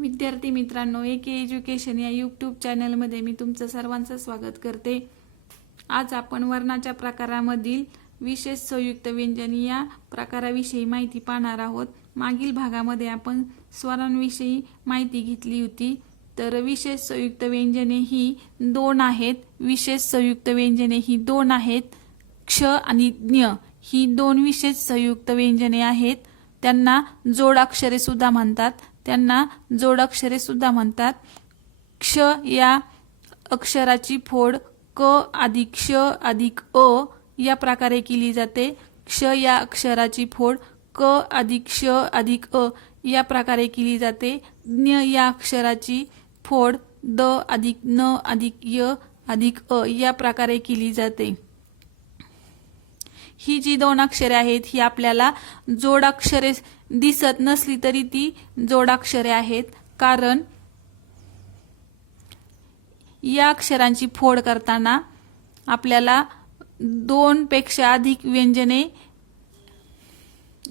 विद्यार्थी मित्रांनो ए के एज्युकेशन या यूट्यूब चॅनलमध्ये मी तुमचं सर्वांचं स्वागत करते. आज आपण वर्णाच्या प्रकारामधील विशेष संयुक्त व्यंजन या प्रकाराविषयी माहिती पाहणार आहोत. मागील भागामध्ये आपण स्वरांविषयी माहिती घेतली होती. तर विशेष संयुक्त व्यंजने ही दोन आहेत. विशेष संयुक्त व्यंजने ही दोन आहेत. क्ष आणि ज्ञ ही दोन विशेष संयुक्त व्यंजने आहेत. त्यांना जोडाक्षरे सुद्धा म्हणतात. त्यांना जोडाक्षरे सुद्धा म्हणतात. क्ष या अक्षराची फोड क अधिक क्ष अधिक अ या प्रकारे केली जाते. क्ष या अक्षराची फोड क अधिक क्ष अधिक अ या प्रकारे केली जाते. ज्ञ या अक्षराची फोड द अधिक न अधिक य अधिक अ या प्रकारे केली जाते. ही जी दोन अक्षरे आहेत ही आपल्याला जोडाक्षरे दिसत नसली तरी ती जोडाक्षरे आहेत. कारण या अक्षरांची फोड करताना आपल्याला दोन पेक्षा अधिक व्यंजने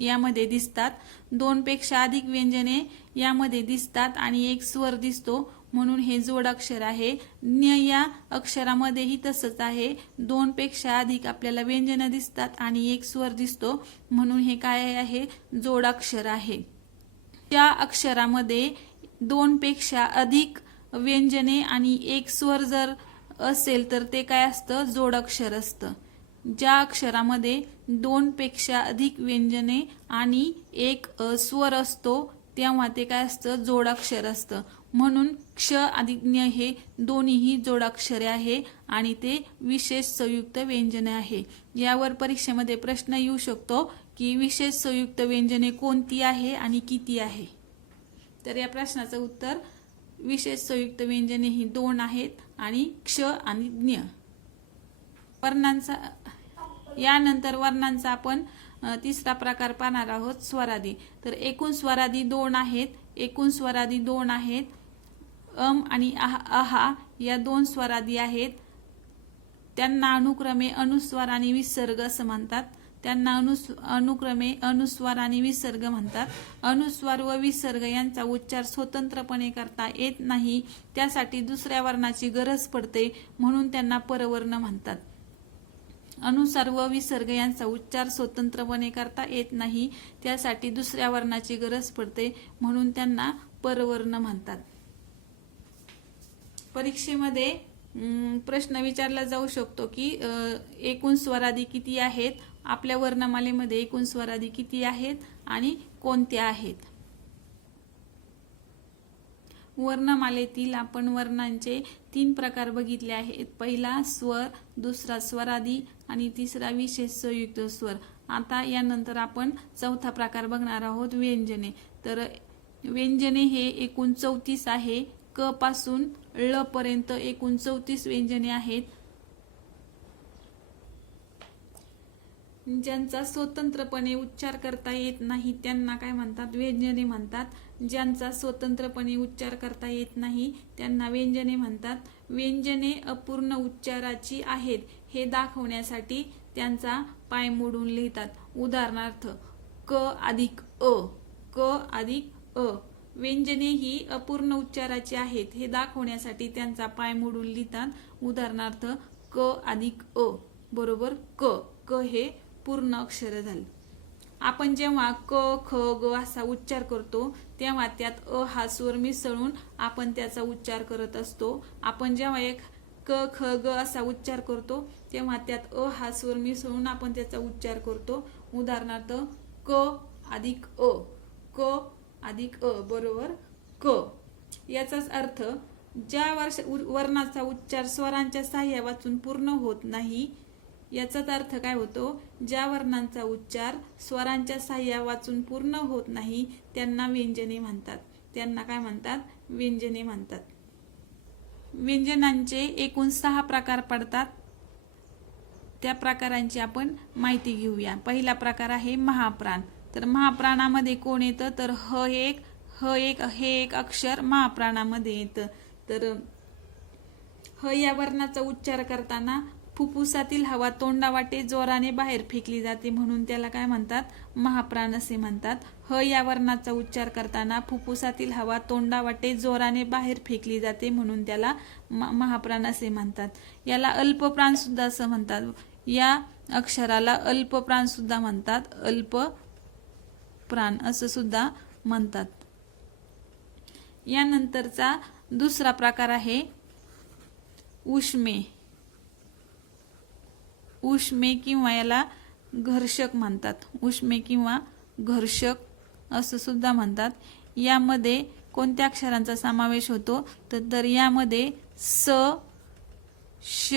यामध्ये दिसतात. दोनपेक्षा अधिक व्यंजने यामध्ये दिसतात आणि एक स्वर दिसतो म्हणून हे जोडाक्षर आहे. ज्ञ या अक्षरामध्येही तसंच आहे. दोनपेक्षा अधिक आपल्याला व्यंजनं दिसतात आणि एक स्वर दिसतो म्हणून हे काय आहे? जोडाक्षर आहे. त्या अक्षरामध्ये दोनपेक्षा अधिक व्यंजने आणि एक स्वर जर असेल तर ते काय असतं? जोडाक्षर असतं. ज्या अक्षरामध्ये दोनपेक्षा अधिक व्यंजने आणि एक स्वर असतो. तेव्हा ते काय असतं? जोडाक्षर असतं. म्हणून क्ष अधिक ज्ञ हे दोन्हीही जोडाक्षरे आहे आणि ते विशेष संयुक्त व्यंजने आहे. यावर परीक्षेमध्ये प्रश्न येऊ शकतो की विशेष संयुक्त व्यंजने कोणती आहे आणि किती आहे? तर या प्रश्नाचं उत्तर विशेष संयुक्त व्यंजने ही दोन आहेत आणि क्ष आणि ज्ञ वर्णांचा यानंतर वर्णांचा आपण तिसरा प्रकार पाहणार आहोत स्वरादी. तर एकूण स्वरादी दोन आहेत एकूण स्वरादी दोन आहेत अम आणि अहा आहा या दोन स्वरादी आहेत. त्यांना अनुक्रमे अनुस्वार आणि विसर्ग असं म्हणतात. त्यांना अनुस् अनुक्रमे अनुस्वार आणि विसर्ग म्हणतात. अनुस्वार व विसर्ग यांचा उच्चार स्वतंत्रपणे करता येत नाही. त्यासाठी दुसऱ्या वर्णाची गरज पडते म्हणून त्यांना परवर्ण म्हणतात. अनुसार व विसर्ग यांचा उच्चार स्वतंत्रपणे करता येत नाही. त्यासाठी दुसऱ्या वर्णाची गरज पडते म्हणून त्यांना परवर्ण म्हणतात. परीक्षेमध्ये प्रश्न विचारला जाऊ शकतो की एकूण स्वरादी किती आहेत? आपल्या वर्णमालेमध्ये एकूण स्वरादी किती आहेत? आणि कोणत्या आहेत? वर्णमालेतील आपण वर्णांचे तीन प्रकार बघितले आहेत. पहिला स्वर दुसरा स्वरादी आणि तिसरा विशेष संयुक्त स्वर. आता यानंतर आपण चौथा प्रकार बघणार आहोत व्यंजने. तर व्यंजने हे एकूण चौतीस आहे. क पासून ळ पर्यंत एकूण चौतीस व्यंजने आहेत. ज्यांचा स्वतंत्रपणे उच्चार करता येत नाही त्यांना काय म्हणतात? व्यंजने म्हणतात. ज्यांचा स्वतंत्रपणे उच्चार करता येत नाही त्यांना व्यंजने म्हणतात. व्यंजने अपूर्ण उच्चाराची आहेत हे दाखवण्यासाठी त्यांचा पाय मोडून लिहितात. उदाहरणार्थ क अधिक अ क अधिक अ. व्यंजने ही अपूर्ण उच्चाराची आहेत हे दाखवण्यासाठी त्यांचा पाय मोडून लिहितात. उदाहरणार्थ क अधिक अ बरोबर क. क हे पूर्ण अक्षर झाली. आपण जेव्हा क ख ग असा उच्चार करतो तेव्हा त्यात अ हा स्वर मिसळून आपण त्याचा उच्चार करत असतो. आपण जेव्हा एक क ख ग असा उच्चार करतो तेव्हा त्यात अ हा स्वर मिसळून आपण त्याचा उच्चार करतो. उदाहरणार्थ क अधिक अ क अधिक अ बरोबर क. याचाच अर्थ ज्या वर्ष उ- वर्णाचा उच्चार स्वरांच्या साह्या वाचून पूर्ण होत नाही याचाच अर्थ काय होतो? ज्या वर्णांचा उच्चार स्वरांच्या साह्या वाचून पूर्ण होत नाही त्यांना व्यंजने म्हणतात. त्यांना काय म्हणतात? व्यंजने म्हणतात. व्यंजनांचे एकूण सहा प्रकार पडतात. त्या प्रकारांची आपण माहिती घेऊया. पहिला प्रकार आहे महाप्राण. तर महाप्राणामध्ये कोण येतं? तर ह एक ह एक हे एक अक्षर महाप्राणामध्ये येतं. तर ह या वर्णाचा उच्चार करताना फुफ्फुसातील हवा तोंडावाटे जोराने बाहेर फेकली जाते म्हणून त्याला काय म्हणतात? महाप्राण असे म्हणतात. ह या वर्णाचा उच्चार करताना फुफ्फुसातील हवा तोंडावाटे जोराने बाहेर फेकली जाते म्हणून त्याला म- महाप्राण असे म्हणतात. याला अल्पप्राण सुद्धा असं म्हणतात. या अक्षराला अल्पप्राण सुद्धा म्हणतात. अल्प प्राण असं सुद्धा म्हणतात. यानंतरचा दुसरा प्रकार आहे उष्मे. उष्मे किंवा याला घर्षक म्हणतात. उष्मे किंवा घर्षक असं सुद्धा म्हणतात. यामध्ये कोणत्या अक्षरांचा समावेश होतो? तर यामध्ये स श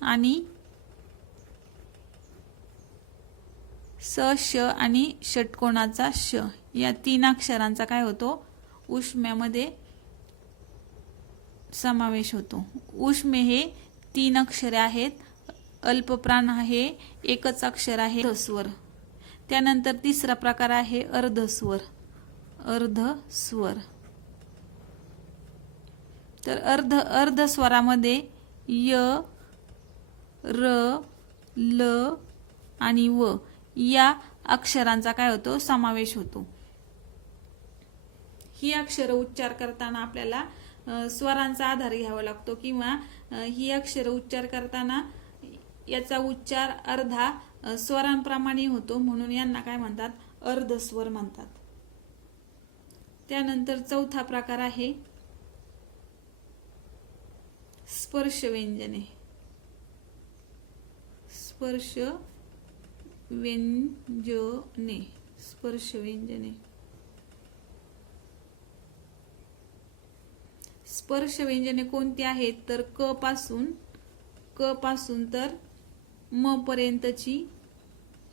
आणि स श आणि षटकोणाचा श. या तीन अक्षरांचा काय होतो? उष्म्यामध्ये समावेश होतो. उष्मे हे तीन अक्षरे आहेत. अल्पप्राण आहे एकच अक्षर आहे स्वर. त्यानंतर तिसरा प्रकार आहे अर्धस्वर अर्धस्वर तर अर्ध अर्धस्वरामध्ये य र ल आणि व या अक्षरांचा काय होतो? समावेश होतो. ही अक्षरं उच्चार करताना आपल्याला स्वरांचा आधार घ्यावा लागतो किंवा ही अक्षर उच्चार करताना याचा उच्चार अर्धा स्वरांप्रमाणे होतो म्हणून यांना काय म्हणतात? अर्धस्वर म्हणतात. त्यानंतर चौथा प्रकार आहे स्पर्श व्यंजने स्पर्श व्यंजने स्पर्श व्यंजने स्पर्श व्यंजने कोणती आहेत? तर क पासून क पासून तर म पर्यंतची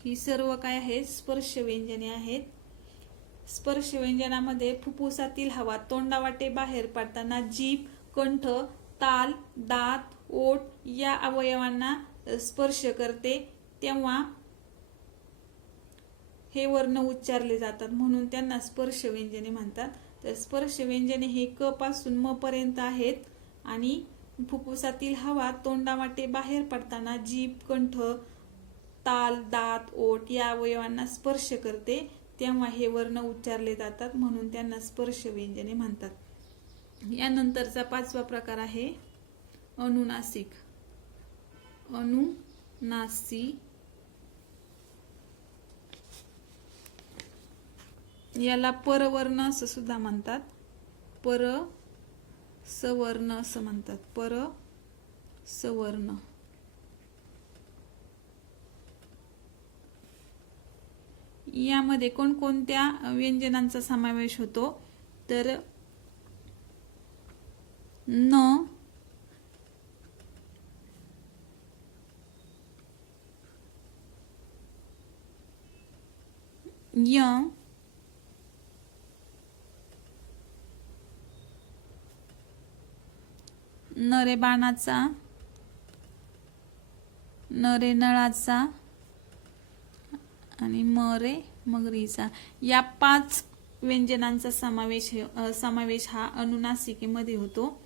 ही सर्व काय आहेत? स्पर्श व्यंजने आहेत. स्पर्श व्यंजनामध्ये फुफ्फुसातील हवा तोंडावाटे बाहेर पडताना जीभ कंठ ताल दात ओठ या अवयवांना स्पर्श करते. तेव्हा हे वर्ण उच्चारले जातात. म्हणून त्यांना स्पर्श व्यंजने म्हणतात. तर स्पर्श व्यंजने हे क पासून म पर्यंत आहेत. आणि फुफ्फुसातील हवा तोंडावाटे बाहेर पडताना जीभ कंठ ताल दात ओठ या अवयवांना स्पर्श करते. तेव्हा हे वर्ण उच्चारले जातात म्हणून त्यांना स्पर्श व्यंजने म्हणतात. यानंतरचा पाचवा प्रकार आहे अनुनासिक. अनुनासिक याला परवर्ण असं सुद्धा म्हणतात. पर सवर्ण असं म्हणतात. पर सवर्ण. यामध्ये कोणकोणत्या व्यंजनांचा समावेश होतो? तर न य नरे बाणाचा नरे नळाचा आणि मरे मगरीचा. या पाच व्यंजनांचा समावेश समावेश हा अनुनासिकेमध्ये होतो.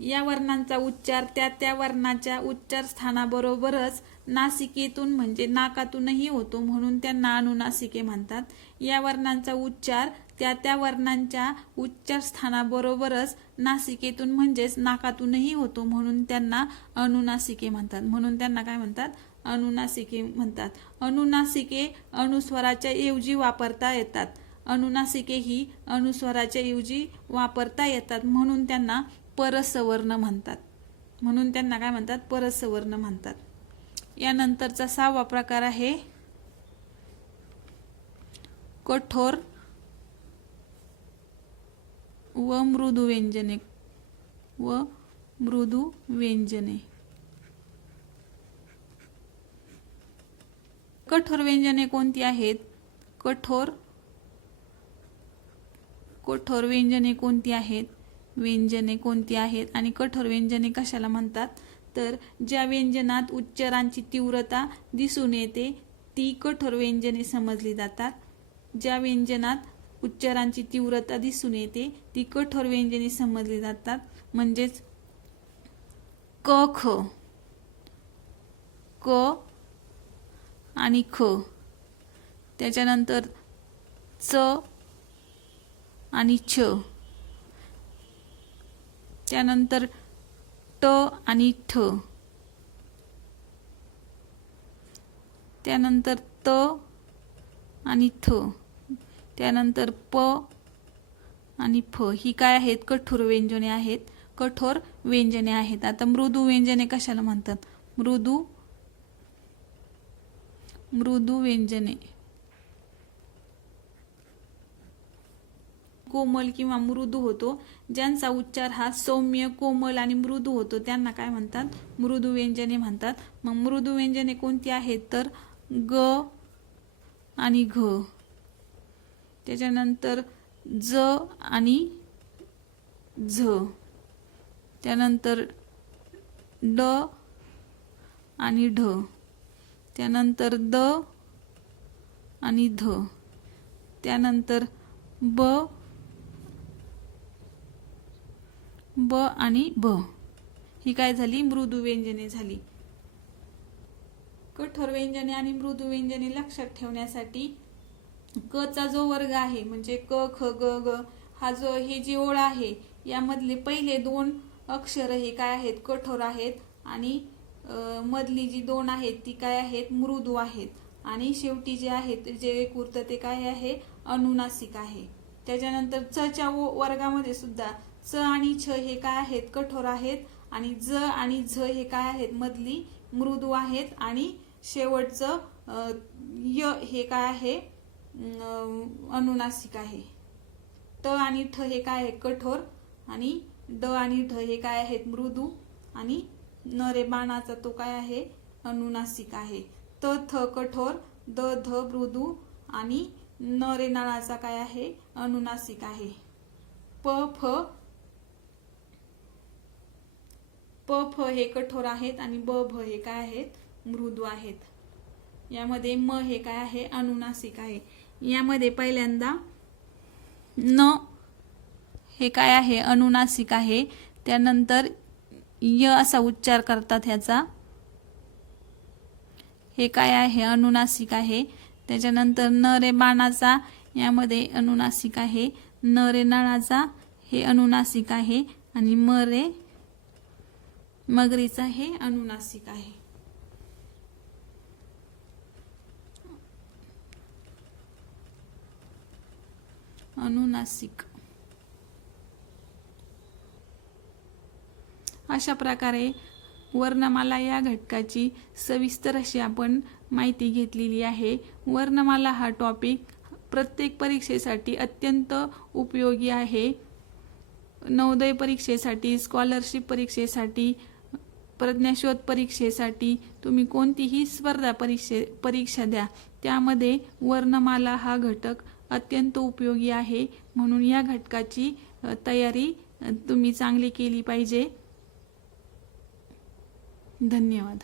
या वर्णांचा उच्चार त्या त्या वर्णाच्या उच्चार स्थानाबरोबरच नासिकेतून म्हणजे नाकातूनही होतो म्हणून त्यांना अनुनासिके म्हणतात. या वर्णांचा उच्चार त्या त्या वर्णांच्या उच्चारस्थानाबरोबरच नासिकेतून म्हणजेच नाकातूनही होतो म्हणून त्यांना अनुनासिके म्हणतात. म्हणून त्यांना काय म्हणतात? अनुनासिके म्हणतात. अनुनासिके अनुस्वराच्या ऐवजी वापरता येतात. अनुनासिके ही अनुस्वराच्या ऐवजी वापरता येतात म्हणून त्यांना परसवर्ण म्हणतात. म्हणून त्यांना काय म्हणतात? परसवर्ण म्हणतात. यानंतरचा सहावा प्रकार आहे कठोर व मृदू व्यंजने व मृदू व्यंजने कठोर व्यंजने कोणती आहेत? कठोर कठोर व्यंजने कोणती आहेत? व्यंजने कोणती आहेत? आणि कठोर व्यंजने कशाला म्हणतात? तर ज्या व्यंजनात उच्चारांची तीव्रता दिसून येते ती कठोर व्यंजने समजली जातात. ज्या व्यंजनात उच्चारांची तीव्रता दिसून येते. ती कठोर व्यंजने समजली जातात. म्हणजेच क ख. क आणि ख. त्याच्यानंतर च आणि छ. त्यानंतर ट आणि ठ. त्यानंतर त आणि थ. त्यानंतर प आणि फ. ही काय आहेत? कठोर व्यंजने आहेत. कठोर व्यंजने आहेत. आता मृदू व्यंजने कशाला म्हणतात? मृदू मृदू व्यंजने. कोमल किंवा मृदू होतो. ज्यांचा उच्चार हा सौम्य कोमल आणि मृदू होतो त्यांना काय म्हणतात? मृदू व्यंजने म्हणतात. मग मृदू व्यंजने कोणती आहेत? तर ग आणि घ. त्याच्यानंतर ज आणि झ. त्यानंतर ड आणि ढ. त्यानंतर द आणि ध. त्यानंतर ब ब आणि भ. ही काय झाली? मृदू व्यंजने झाली. कठोर व्यंजने आणि मृदू व्यंजने लक्षात ठेवण्यासाठी क चा जो वर्ग आहे म्हणजे क ख ग ग हा जो हे जी ओळ आहे यामधले पहिले दोन अक्षर हे काय आहेत? कठोर आहेत आणि मधली जी दोन आहेत ती काय आहेत? मृदू आहेत. आणि शेवटी जे आहेत जे एक उरतं ते काय आहे? अनुनासिक आहे. त्याच्यानंतर च च्या वो- वर्गामध्ये सुद्धा च आणि छ हे काय आहेत? कठोर आहेत. आणि ज आणि झ हे काय आहेत? मधली मृदू आहेत. आणि शेवटचं य हे काय आहे? अनुनासिक आहे. त आणि ठ हे काय आहे? कठोर आणि ड आणि ढ हे काय आहेत? मृदू आणि न रे बाणाचा तो काय आहे? अनुनासिक आहे. त थ कठोर द ध मृदू आणि न रे नळाचा काय आहे? अनुनासिक आहे. प फ प फ हे कठोर आहेत आणि ब भ हे काय आहेत? मृदू आहेत. यामध्ये म हे काय आहे? अनुनासिक आहे. यामध्ये पहिल्यांदा न हे काय आहे? अनुनासिक आहे. त्यानंतर य असा उच्चार करतात ह्याचा. हे काय आहे? अनुनासिक आहे. त्याच्यानंतर न रे बाणाचा यामध्ये अनुनासिक आहे. न रे नळाचा हे अनुनासिक आहे. आणि म रे मगरीचा हे अनुनासिक आहे. अनुनासिक अशा प्रकारे वर्णमाला या घटकाची सविस्तर अशी आपण माहिती घेतलेली आहे वर्णमाला हा टॉपिक प्रत्येक परीक्षेसाठी अत्यंत उपयोगी आहे नवोदय परीक्षेसाठी स्कॉलरशिप परीक्षेसाठी प्रज्ञाशोध परीक्षेसाठी तुम्ही कोणतीही स्पर्धा परीक्षे परीक्षा द्या त्यामध्ये वर्णमाला हा घटक अत्यंत उपयोगी आहे. म्हणून या घटकाची तयारी तुम्ही चांगली केली पाहिजे. धन्यवाद.